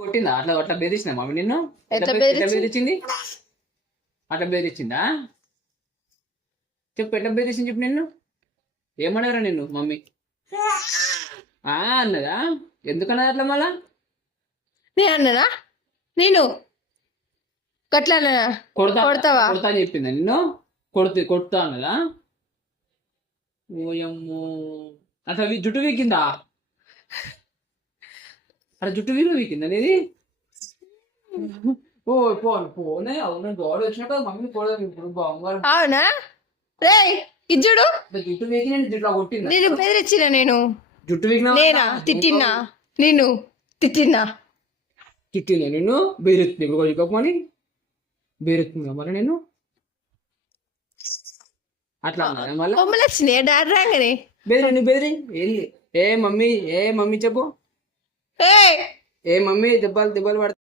కొట్టిందా? అట్లా అట్లా బెదిరించిందా మమ్మీ నిన్ను? ఎట్లా ఎట్లా బెదిరించింది? అట్లా బెదిరించిందా? చెప్పు ఎట్లా బెదిరించింది చెప్పు నిన్ను? ఏమన్నారా నిన్ను మమ్మీ? అన్నదా? ఎందుకన్నది అట్లా మళ్ళా? నేను అన్నదా? నేను గట్లా కొడతావా? కొడతా అని చెప్పిందా నిన్ను? కొడతా అన్నదా? ఓయమ్మో, అట్లా జుట్టు వీకిందా? అట్లా జుట్టు వీకిందా నీది? పోనే అవును, గోడ వచ్చినాక మమ్మీ పోలేదు ఇప్పుడు బాగుంది. అవునా రే ఇజ్జుడు జుట్టు వీకి నేను ఇట్లా కొట్టిందా? నేను బెదిరించిన నేను జుట్టు వీకినా? నేనా తిట్టినా? నేను తిట్టినా నిన్ను? బెదిరిస్తుంది ఇప్పుడు ఇకపోని బెదిరిస్తుందా మళ్ళీ నేను? అట్లా మళ్ళీ కొమ్మలు వచ్చినాయి డాడీ రాగానే. బెదిరి ఏంది? ఏ మమ్మీ చెప్పు. ఏ మమ్మీ దెబ్బలు పడతాయి.